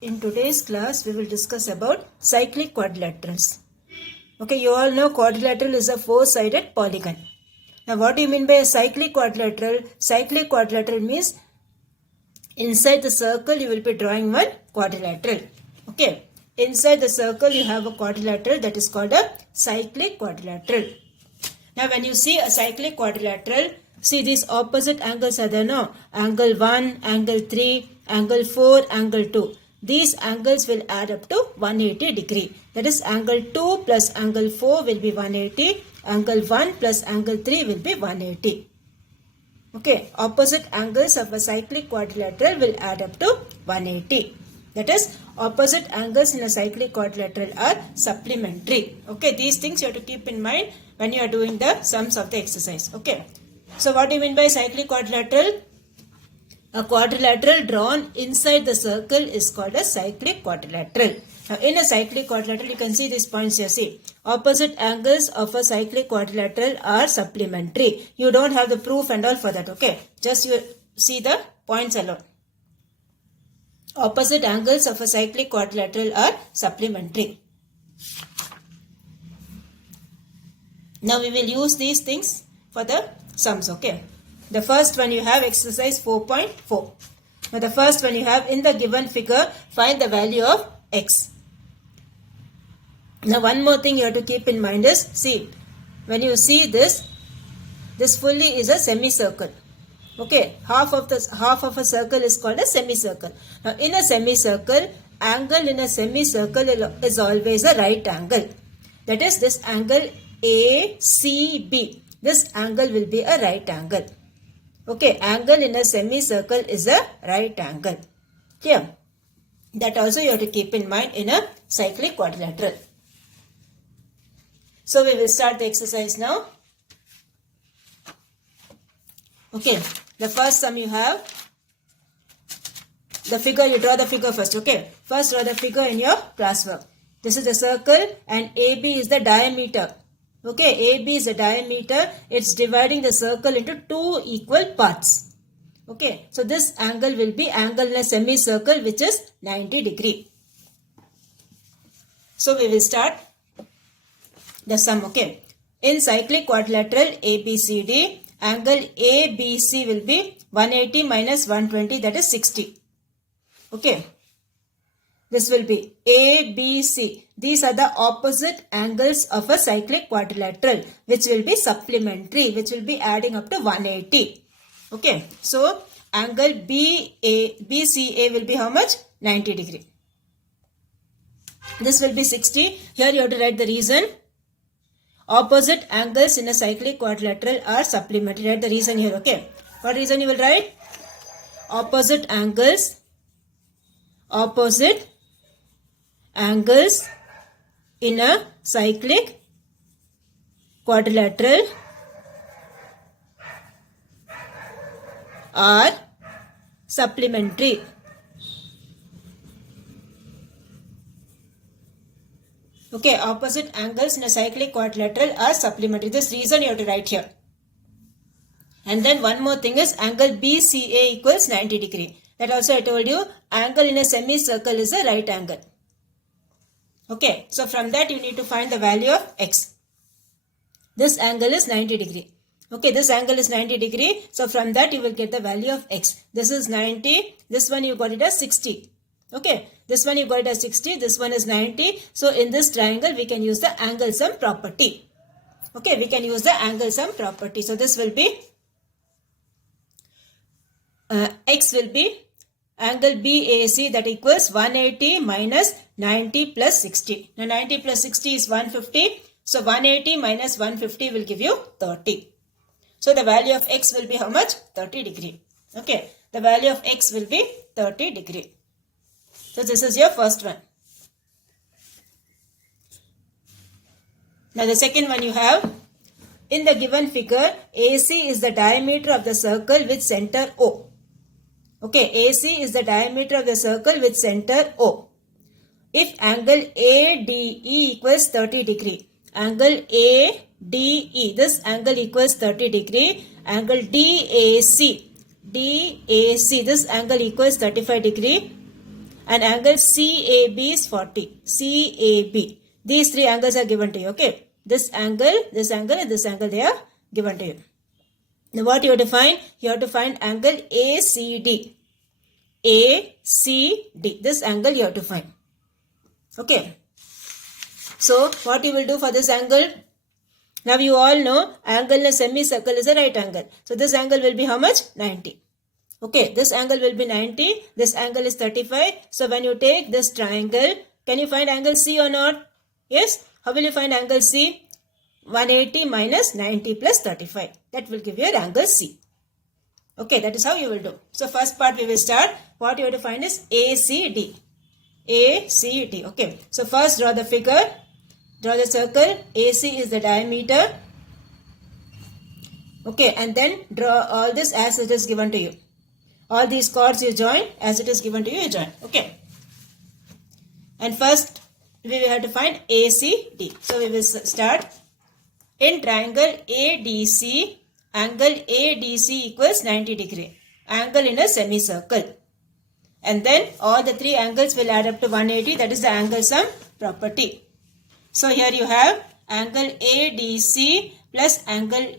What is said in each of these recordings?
In today's class, we will discuss about cyclic quadrilaterals. Okay, you all know quadrilateral is a four-sided polygon. Now, what do you mean by a cyclic quadrilateral? Cyclic quadrilateral means inside the circle you will be drawing one quadrilateral. Okay, inside the circle you have a quadrilateral that is called a cyclic quadrilateral. Now, when you see a cyclic quadrilateral, see these opposite angles are there, no? Angle 1, angle 3, angle 4, angle 2. These angles will add up to 180 degree. That is angle 2 plus angle 4 will be 180. Angle 1 plus angle 3 will be 180. Okay, opposite angles of a cyclic quadrilateral will add up to 180. That is, opposite angles in a cyclic quadrilateral are supplementary. Okay, these things you have to keep in mind when you are doing the sums of the exercise. Okay, so what do you mean by cyclic quadrilateral? A quadrilateral drawn inside the circle is called a cyclic quadrilateral. Now, in a cyclic quadrilateral, you can see these points here. See, opposite angles of a cyclic quadrilateral are supplementary. You don't have the proof and all for that. Okay, just you see the points alone. Opposite angles of a cyclic quadrilateral are supplementary. Now, we will use these things for the sums. Okay. The first one you have exercise 4.4. Now the first one you have in the given figure, find the value of x. Now one more thing you have to keep in mind is, see, when you see this fully is a semicircle. Okay, half of a circle is called a semicircle. Now in a semicircle, angle in a semicircle is always a right angle. That is this angle ACB. This angle will be a right angle. Okay, angle in a semicircle is a right angle. Clear? That also you have to keep in mind in a cyclic quadrilateral. So we will start the exercise now. Okay, the first sum you have, the figure, you draw the figure first. Okay, first draw the figure in your classwork. This is the circle and AB is the diameter. Okay, AB is the diameter. It's dividing the circle into two equal parts. Okay, so this angle will be angle in a semicircle which is 90 degree. So we will start the sum. Okay, in cyclic quadrilateral ABCD, angle ABC will be 180 minus 120, that is 60. Okay. This will be ABC. These are the opposite angles of a cyclic quadrilateral which will be supplementary, which will be adding up to 180. Okay. So, angle BCA will be how much? 90 degree. This will be 60. Here you have to write the reason. Opposite angles in a cyclic quadrilateral are supplementary. Write the reason here. Okay. What reason you will write? Opposite angles in a cyclic quadrilateral are supplementary. Okay, opposite angles in a cyclic quadrilateral are supplementary. This reason you have to write here. And then one more thing is angle BCA equals 90 degree. That also I told you, angle in a semicircle is a right angle. Okay, so from that you need to find the value of x. This angle is 90 degree. Okay, this angle is 90 degree. So from that you will get the value of x. This is 90. This one you got it as 60. Okay, this one you got it as 60. This one is 90. So in this triangle we can use the angle sum property. Okay, we can use the angle sum property. So this will be, x will be angle BAC, that equals 180 minus 90 plus 60. Now 90 plus 60 is 150. So 180 minus 150 will give you 30. So the value of x will be how much? 30 degree. Okay. The value of x will be 30 degree. So this is your first one. Now the second one you have, in the given figure, AC is the diameter of the circle with center O. Okay, AC is the diameter of the circle with center O. If angle ADE equals 30 degree, angle ADE, this angle equals 30 degree, angle DAC, this angle equals 35 degree, and angle CAB is 40. CAB. These three angles are given to you. Okay. This angle, and this angle, they are given to you. Now what you have to find? You have to find angle ACD. ACD. This angle you have to find. Okay. So what you will do for this angle? Now you all know angle in a semicircle is a right angle. So this angle will be how much? 90. Okay, this angle will be 90. This angle is 35. So when you take this triangle, can you find angle C or not? Yes. How will you find angle C? 180 minus 90 plus 35. That will give you your angle C. Okay, that is how you will do. So first part we will start. What you have to find is ACD. ACD. Okay. So first draw the figure. Draw the circle. AC is the diameter. Okay, and then draw all this as it is given to you. All these chords you join as it is given to you, you join. Okay. And first we will have to find ACD. So we will start. In triangle ADC, angle ADC equals 90 degree. Angle in a semicircle. And then all the three angles will add up to 180. That is the angle sum property. So here you have angle ADC plus angle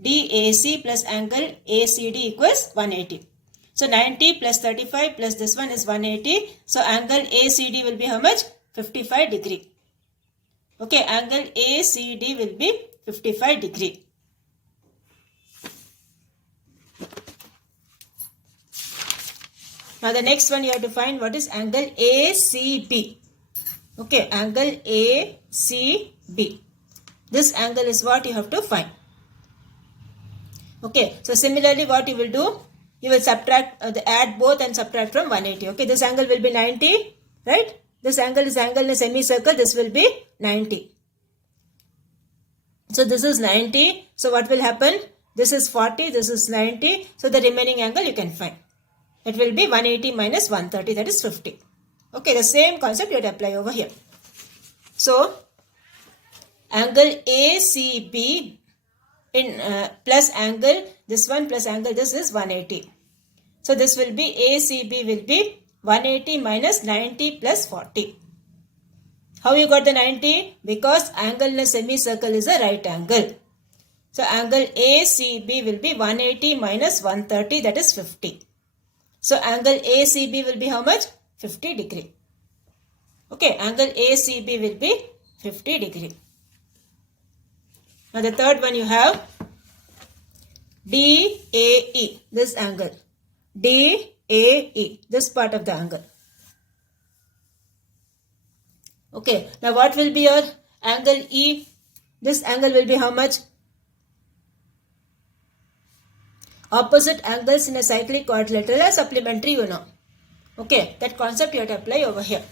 DAC plus angle ACD equals 180. So 90 plus 35 plus this one is 180. So angle ACD will be how much? 55 degree. Okay, angle ACD will be 55 degree. Now the next one you have to find what is angle ACB. Okay, angle ACB. This angle is what you have to find. Okay, so similarly what you will do? You will subtract, add both and subtract from 180. Okay, this angle will be 90, right? This angle is angle in a semicircle. This will be 90. So this is 90. So what will happen? This is 40. This is 90. So the remaining angle you can find. It will be 180 minus 130. That is 50. Okay, the same concept you have to apply over here. So angle ACB in plus angle this one plus angle this is 180. So this will be ACB will be 180 minus 90 plus 40. How you got the 90? Because angle in a semicircle is a right angle. So angle ACB will be 180 minus 130, that is 50. So angle ACB will be how much? 50 degree. Okay, angle ACB will be 50 degree. Now the third one you have DAE, this angle. DAE, this part of the angle. Okay, now what will be your angle E? This angle will be how much? Opposite angles in a cyclic quadrilateral are supplementary, you know. Okay, that concept you have to apply over here.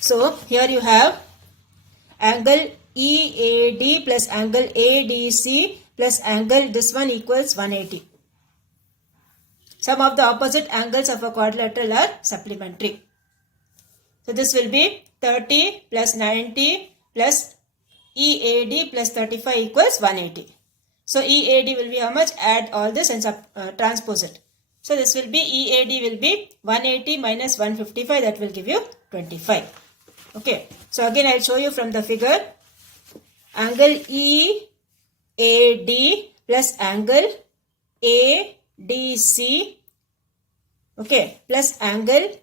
So, here you have angle EAD plus angle ADC plus angle this one equals 180. Some of the opposite angles of a quadrilateral are supplementary. So, this will be 30 plus 90 plus EAD plus 35 equals 180. So, EAD will be how much? Add all this and transpose it. So, this will be EAD will be 180 minus 155, that will give you 25. Okay. So, again I will show you from the figure. Angle EAD plus angle ADC, okay, plus angle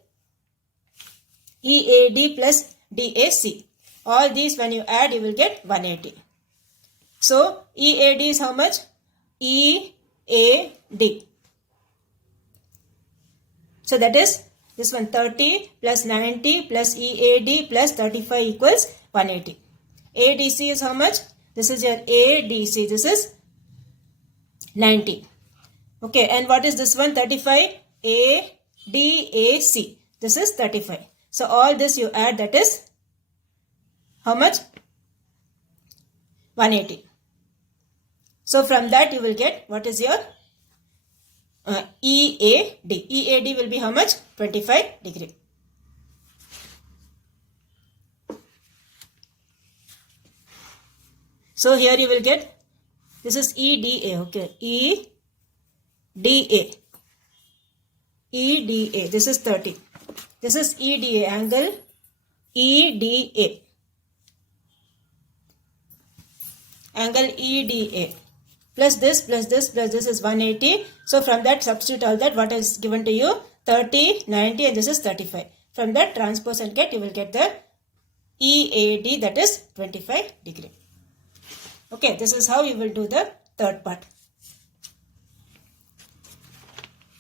EAD plus DAC. All these when you add you will get 180. So, EAD is how much? EAD. So, that is this one 30 plus 90 plus EAD plus 35 equals 180. ADC is how much? This is your ADC. This is 90. Okay, and what is this one? 35. ADAC. This is 35. So, all this you add, that is how much? 180. So, from that you will get what is your EAD. EAD will be how much? 25 degree. So, here you will get, this is EDA, okay, EDA. EDA. This is 30. This is EDA, angle EDA. Angle EDA. Plus this is 180. So from that, substitute all that. What is given to you? 30, 90, and this is 35. From that, transpose and get, you will get the EAD, that is 25 degree. Okay, this is how you will do the third part.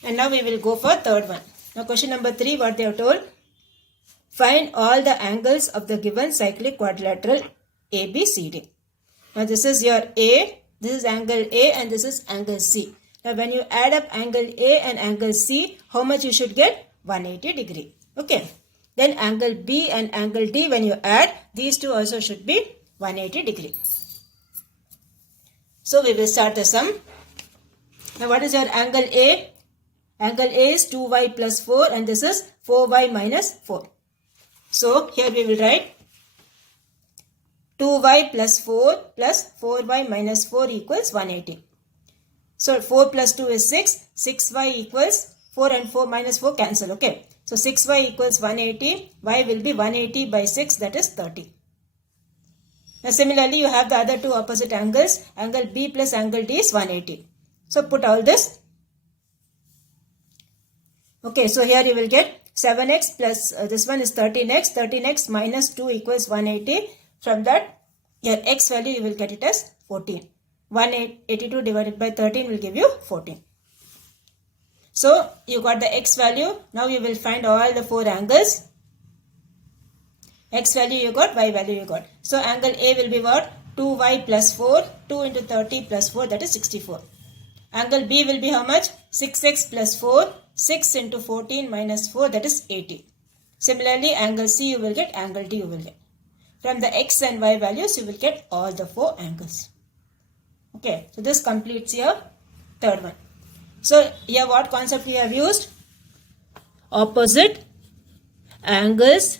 And now we will go for third one. Now question number 3, what they have told. Find all the angles of the given cyclic quadrilateral ABCD. Now this is your A, this is angle A, and this is angle C. Now when you add up angle A and angle C, how much you should get? 180 degree. Okay. Then angle B and angle D, when you add, these two also should be 180 degree. So we will start the sum. Now what is your angle A? Angle A is 2y plus 4 and this is 4y minus 4. So here we will write 2y plus 4 plus 4y minus 4 equals 180. So 4 plus 2 is 6. 6y equals 4 and 4 minus 4 cancel. Okay. So 6y equals 180. Y will be 180 by 6, that is 30. Now similarly you have the other two opposite angles. Angle B plus angle D is 180. So put all this. Okay, so here you will get 7x plus this one is 13x. 13x minus 2 equals 180. From that, your x value you will get it as 14. 182 divided by 13 will give you 14. So you got the x value. Now you will find all the four angles. X value you got, y value you got. So angle A will be what? 2y plus 4. 2 into 30 plus 4, that is 64. Angle B will be how much? 6x plus 4. 6 into 14 minus 4, that is 80. Similarly, angle C you will get, angle D you will get. From the x and y values, you will get all the four angles. Okay, so this completes your third one. So here what concept we have used? Opposite angles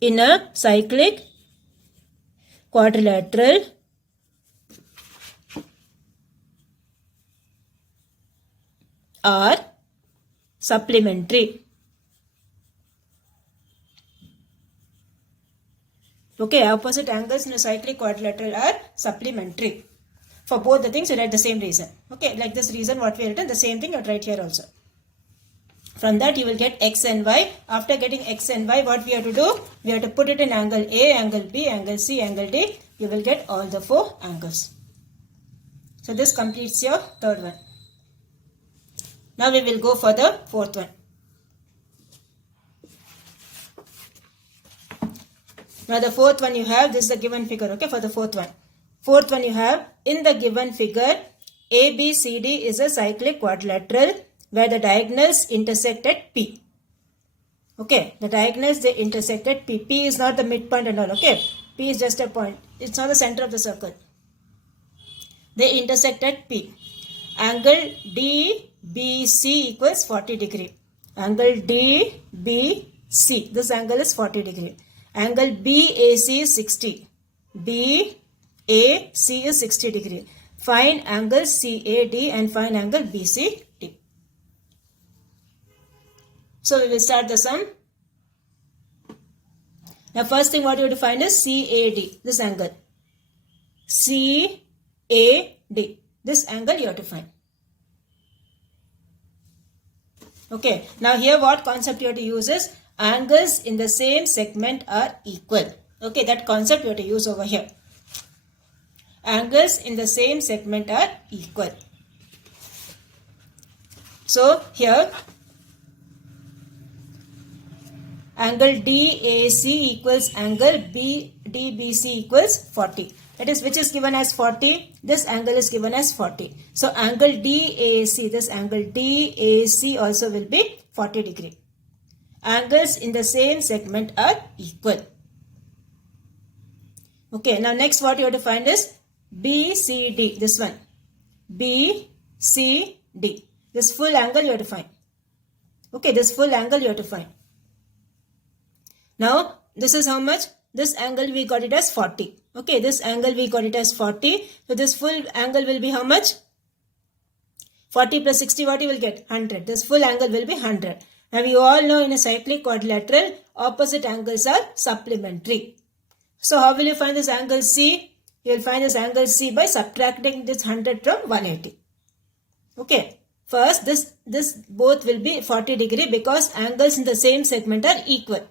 in a cyclic quadrilateral are supplementary. Okay, opposite angles in a cyclic quadrilateral are supplementary. For both the things, you write the same reason. Okay, like this reason what we have written, the same thing you write here also. From that, you will get x and y. After getting x and y, what we have to do? We have to put it in angle A, angle B, angle C, angle D. You will get all the four angles. So this completes your third one. Now we will go for the fourth one. Now the fourth one you have, this is the given figure, okay, for the fourth one. Fourth one you have, in the given figure, ABCD is a cyclic quadrilateral where the diagonals intersect at P. Okay, the diagonals they intersect at P. P is not the midpoint and all, okay. P is just a point. It's not the center of the circle. They intersect at P. Angle DBC equals 40 degree. Angle DBC, this angle is 40 degree. Angle BAC is 60. BAC is 60 degree. Find angle CAD and find angle BCD. So we will start the sum. Now first thing what you have to find is CAD, this angle. CAD, this angle you have to find. Okay, now here what concept you have to use is angles in the same segment are equal. Okay, that concept you have to use over here. Angles in the same segment are equal. So here angle DAC equals angle DBC equals 40. That is, which is given as 40. This angle is given as 40. So angle DAC, this angle DAC also will be 40 degree. Angles in the same segment are equal. Okay, now next what you have to find is BCD, this one. BCD. This full angle you have to find. Okay, this full angle you have to find. Now, this is how much? This angle we got it as 40. Okay, this angle we got it as 40. So this full angle will be how much? 40 plus 60, what you will get? 100. This full angle will be 100. Now you all know in a cyclic quadrilateral, opposite angles are supplementary. So how will you find this angle C? You will find this angle C by subtracting this 100 from 180. Okay. First, this both will be 40 degree because angles in the same segment are equal.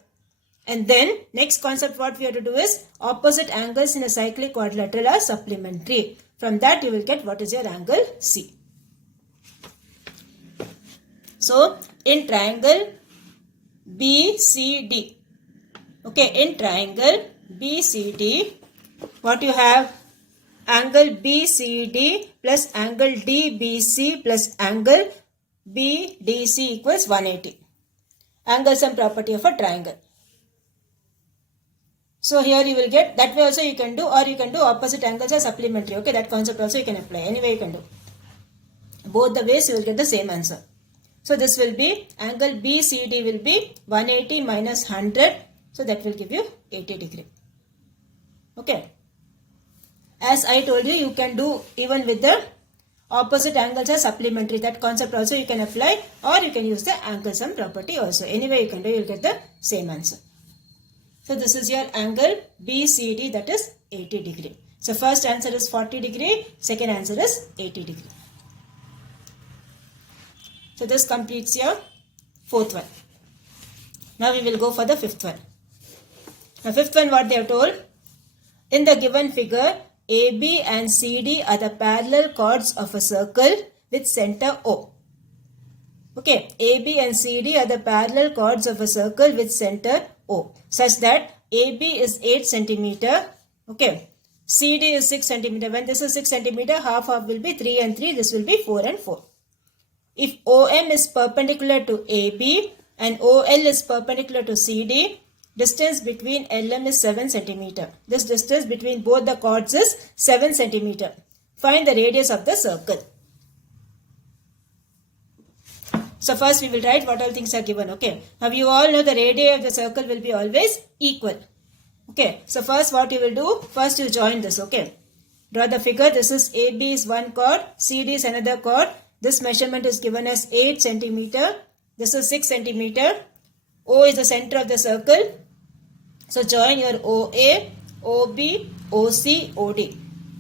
And then next concept what we have to do is opposite angles in a cyclic quadrilateral are supplementary. From that you will get what is your angle C. So in triangle BCD, okay, in triangle BCD, what you have? Angle BCD plus angle DBC plus angle BDC equals 180. Angle sum property of a triangle. So here you will get, that way also you can do, or you can do opposite angles are supplementary. Okay, that concept also you can apply. Anyway you can do. Both the ways you will get the same answer. So this will be, angle BCD will be 180 minus 100. So that will give you 80 degree. Okay. As I told you, you can do even with the opposite angles are supplementary. That concept also you can apply, or you can use the angle sum property also. Anyway you can do, you will get the same answer. So this is your angle BCD, that is 80 degree. So first answer is 40 degree, second answer is 80 degree. So this completes your fourth one. Now we will go for the fifth one. Now fifth one, what they have told, in the given figure, AB and CD are the parallel chords of a circle with center O. Okay, AB and CD are the parallel chords of a circle with center O, such that AB is 8 centimeter. Okay, CD is 6 centimeter. When this is 6 centimeter, half will be 3 and 3. This will be 4 and 4. If OM is perpendicular to AB and OL is perpendicular to CD, distance between LM is 7 centimeter. This distance between both the chords is 7 centimeter. Find the radius of the circle. So first we will write what all things are given. Okay. Now you all know the radii of the circle will be always equal. Okay. So first what you will do, first you join this. Okay. Draw the figure. This is AB is one chord, CD is another chord. This measurement is given as 8 centimeter. This is 6 centimeter. O is the center of the circle. So join your OA, OB, OC, OD.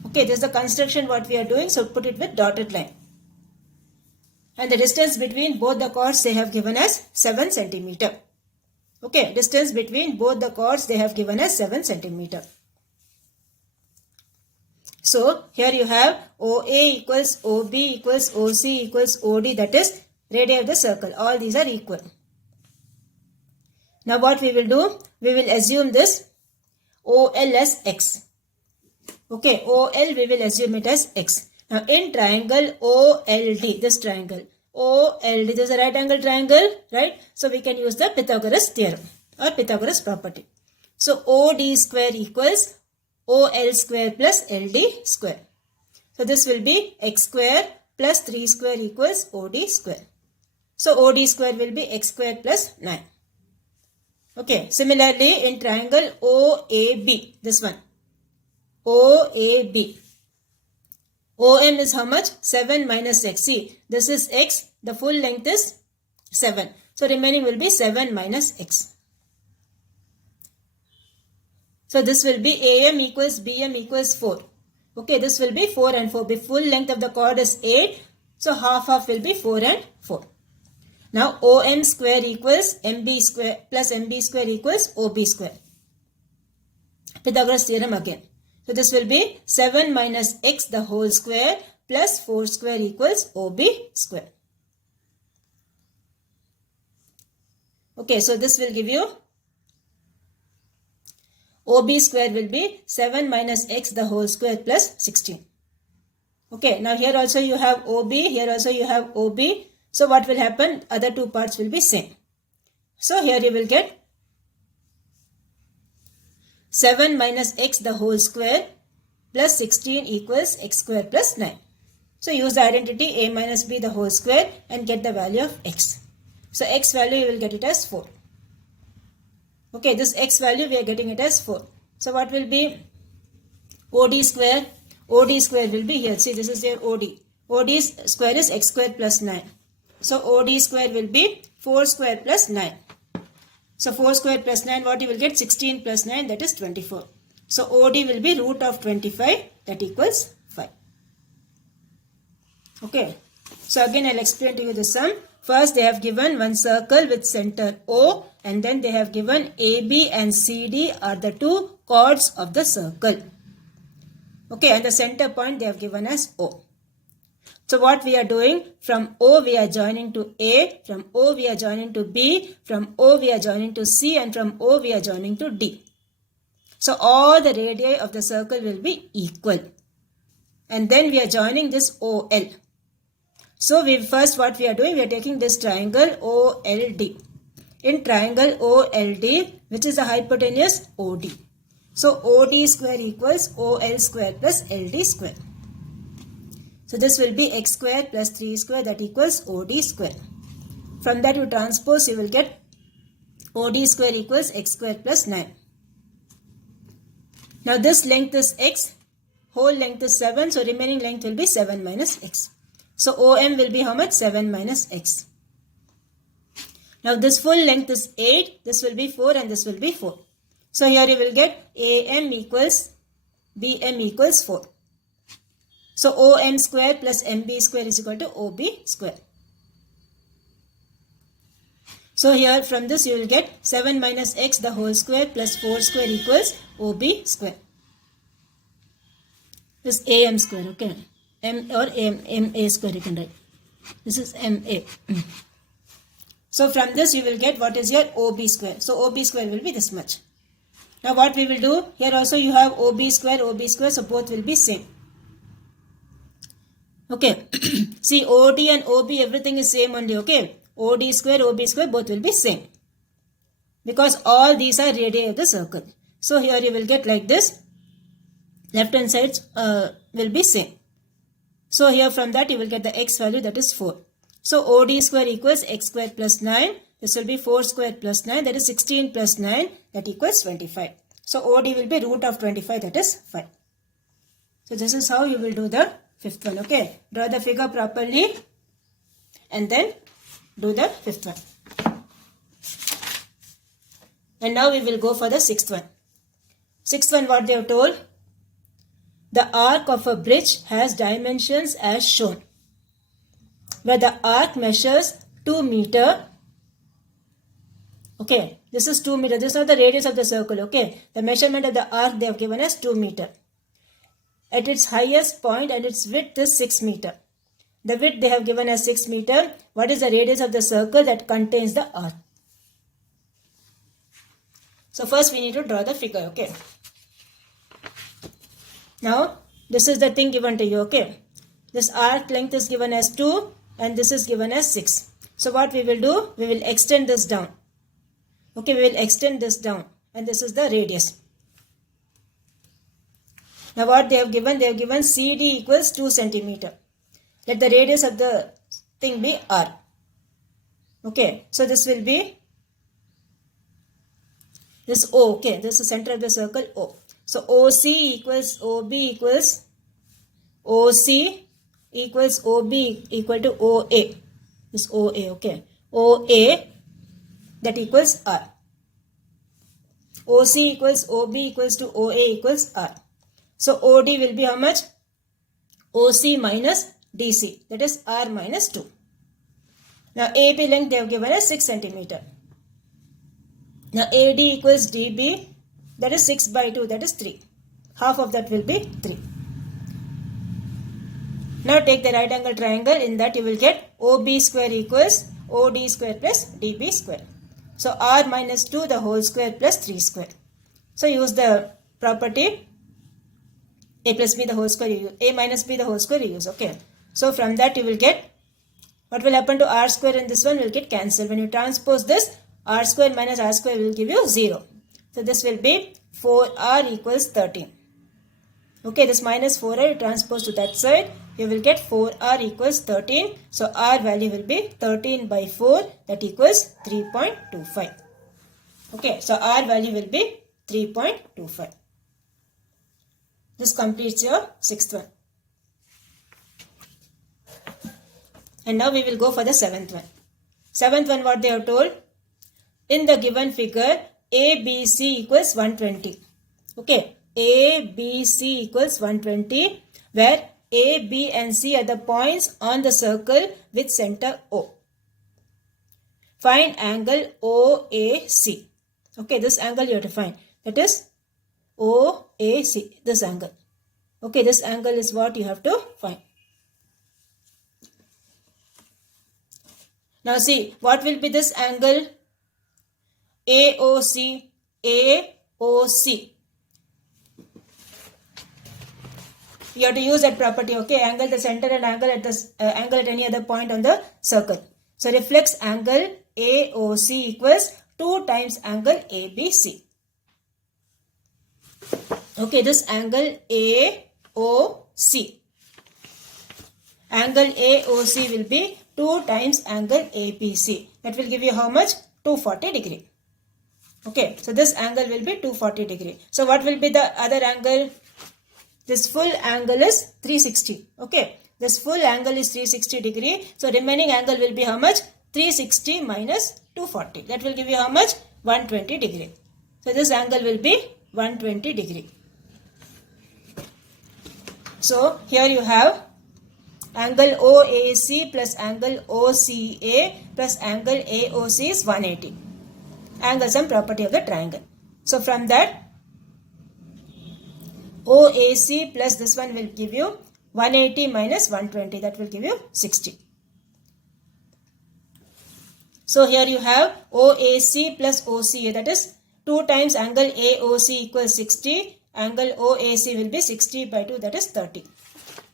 Okay, this is the construction what we are doing. So put it with dotted line. And the distance between both the chords they have given as 7 centimeter. Okay, distance between both the chords they have given as 7 centimeter. So here you have OA equals OB equals OC equals OD, that is radii of the circle. All these are equal. Now what we will do, we will assume this OL as X. Okay, OL we will assume it as X. Now in triangle OLD, this triangle OLD, this is a right angle triangle, right? So we can use the Pythagoras theorem or Pythagoras property. So OD square equals OL square plus LD square. So this will be X square plus 3 square equals OD square. So OD square will be X square plus 9. Okay, similarly in triangle OAB, this one, OAB, OM is how much? 7 minus X. See, this is X, the full length is 7. So remaining will be 7 minus X. So this will be AM equals BM equals 4. Okay, this will be 4 and 4. The full length of the chord is 8. So half will be 4 and 4. Now OM square equals MB square plus MB square equals OB square. Pythagoras theorem again. So this will be 7 minus X the whole square plus 4 square equals OB square. Okay, so this will give you OB square will be 7 minus X the whole square plus 16. Okay, now here also you have OB, here also you have OB. So what will happen? Other two parts will be same. So here you will get 7 minus X the whole square plus 16 equals X square plus 9. So use the identity A minus B the whole square and get the value of X. So X value you will get it as 4. Okay, this X value we are getting it as 4. So what will be OD square? OD square will be here. See, this is your OD. OD square is x square plus 9. So OD square will be 4 square plus 9. So 4 square plus 9, what you will get? 16 plus 9, that is 24. So OD will be root of 25, that equals 5. Okay. So again I'll explain to you the sum. First they have given one circle with center O, and then they have given AB and CD are the two chords of the circle. Okay, and the center point they have given as O. So what we are doing, from O we are joining to A, from O we are joining to B, from O we are joining to C, and from O we are joining to D. So all the radii of the circle will be equal. And then we are joining this OL. So what we are doing, we are taking this triangle OLD. In triangle OLD, which is the hypotenuse OD. So OD square equals OL square plus LD square. So this will be x square plus 3 square, that equals OD square. From that you transpose, you will get OD square equals x square plus 9. Now this length is x, whole length is 7, so remaining length will be 7 minus x. So OM will be how much? 7 minus x. Now this full length is 8, this will be 4 and this will be 4. So here you will get AM equals BM equals 4. So OM square plus MB square is equal to OB square. So here from this you will get 7 minus x the whole square plus 4 square equals OB square. This AM square, okay. M or MA square you can write. This is MA. So from this you will get what is your OB square. So OB square will be this much. Now what we will do, here also you have OB square, so both will be same. Okay. See, OD and OB, everything is same only, okay. OD square, OB square, both will be same. Because all these are radii of the circle. So here you will get like this. Left hand sides will be same. So here from that you will get the x value, that is 4. So OD square equals x square plus 9. This will be 4 square plus 9, that is 16 plus 9, that equals 25. So OD will be root of 25, that is 5. So this is how you will do the fifth one, okay. Draw the figure properly and then do the fifth one. And now we will go for the sixth one. Sixth one, what they have told? The arc of a bridge has dimensions as shown, where the arc measures 2 meter. Okay, this is 2 meter. This is not the radius of the circle, okay. The measurement of the arc they have given as 2 meter. At its highest point and its width is 6 meter. The width they have given as 6 meter. What is the radius of the circle that contains the arc? So first we need to draw the figure, okay. Now this is the thing given to you, okay. This arc length is given as 2 and this is given as 6. So what we will do, we will extend this down. Okay, we will extend this down and this is the radius. Now what they have given CD equals 2 centimeter. Let the radius of the thing be R. Okay, so this will be this O, okay, this is the center of the circle O. So OC equals OB equals OC equals OB equal to OA. This OA, okay. OA, that equals R. OC equals OB equals to OA equals R. So OD will be how much? OC minus DC, that is R minus 2. Now AB length they have given as 6 centimeter. Now AD equals DB, that is 6 by 2, that is 3. Half of that will be 3. Now take the right angle triangle. In that you will get OB square equals OD square plus DB square. So R minus 2 the whole square plus 3 square. So use the property A plus B the whole square, you use. A minus B the whole square you use, okay. So from that you will get, what will happen to R square and this one will get cancelled. When you transpose this, R square minus R square will give you 0. So this will be 4R equals 13. Okay, this minus 4R you transpose to that side, you will get 4R equals 13. So R value will be 13 by 4, that equals 3.25. Okay, so R value will be 3.25. This completes your sixth one. And now we will go for the seventh one. Seventh one, what they have told? In the given figure, ABC equals 120. Okay, ABC equals 120, where A, B and C are the points on the circle with center O. Find angle OAC. Okay, this angle you have to find. That is OAC, this angle. Okay, this angle is what you have to find. Now see, what will be this angle? AOC, AOC. You have to use that property, okay? Angle the center and angle at the angle at any other point on the circle. So reflex angle AOC equals 2 times angle ABC. Okay, this angle AOC. Angle AOC will be 2 times angle ABC. That will give you how much? 240 degree. Okay, so this angle will be 240 degree. So what will be the other angle? This full angle is 360. Okay, this full angle is 360 degree. So remaining angle will be how much? 360 minus 240. That will give you how much? 120 degree. So this angle will be 120 degree. So here you have angle OAC plus angle OCA plus angle AOC is 180. Angle sum property of the triangle. So from that, OAC plus this one will give you 180 minus 120. That will give you 60. So here you have OAC plus OCA. That is 2 times angle AOC equals 60. Angle OAC will be 60 by 2. That is 30.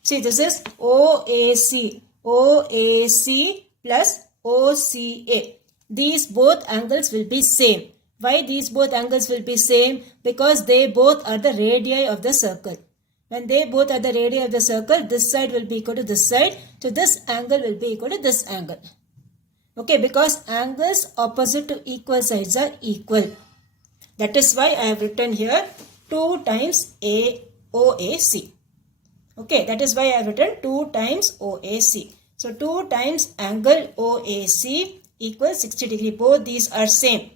See, this is OAC. OAC plus OCA. These both angles will be same. Why these both angles will be same? Because they both are the radii of the circle. When they both are the radii of the circle, this side will be equal to this side. So this angle will be equal to this angle. Okay, because angles opposite to equal sides are equal. That is why I have written here 2 times OAC. Okay, that is why I have written 2 times OAC. So 2 times angle OAC equals 60 degree. Both these are same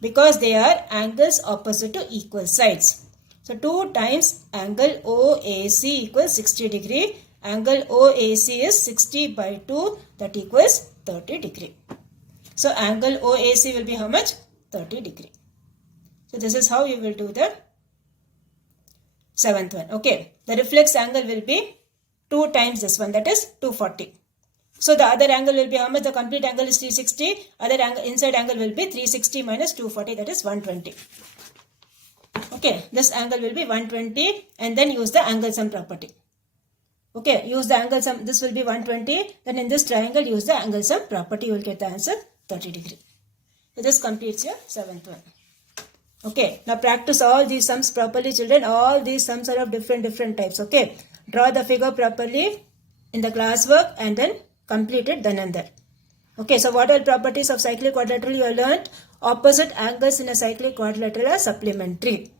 because they are angles opposite to equal sides. So 2 times angle OAC equals 60 degree. Angle OAC is 60 by 2, that equals 30 degree. So angle OAC will be how much? 30 degree. So this is how you will do the seventh one. Okay, the reflex angle will be 2 times this one, that is 240. So the other angle will be how much? The complete angle is 360. Other angle, inside angle will be 360 minus 240, that is 120. Okay, this angle will be 120 and then use the angle sum property. Okay, use the angle sum. This will be 120. Then in this triangle, use the angle sum property. You will get the answer 30 degree. So this completes your seventh one. Okay, now practice all these sums properly, children. All these sums are of different types. Okay, draw the figure properly in the classwork and then complete it then and there. Okay, so what are properties of cyclic quadrilateral you have learned? Opposite angles in a cyclic quadrilateral are supplementary.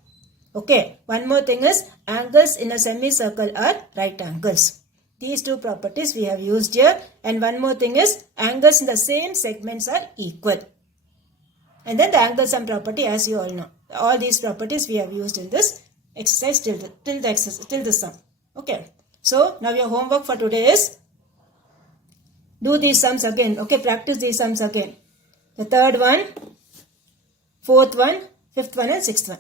Okay, one more thing is angles in a semicircle are right angles. These two properties we have used here. And one more thing is angles in the same segments are equal. And then the angle sum property, as you all know. All these properties we have used in this exercise till the sum. Okay, so now your homework for today is do these sums again. Okay, practice these sums again. The third one, fourth one, fifth one and sixth one.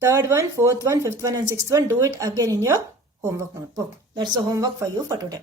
Third one, fourth one, fifth one and sixth one, do it again in your homework notebook. That's the homework for you for today.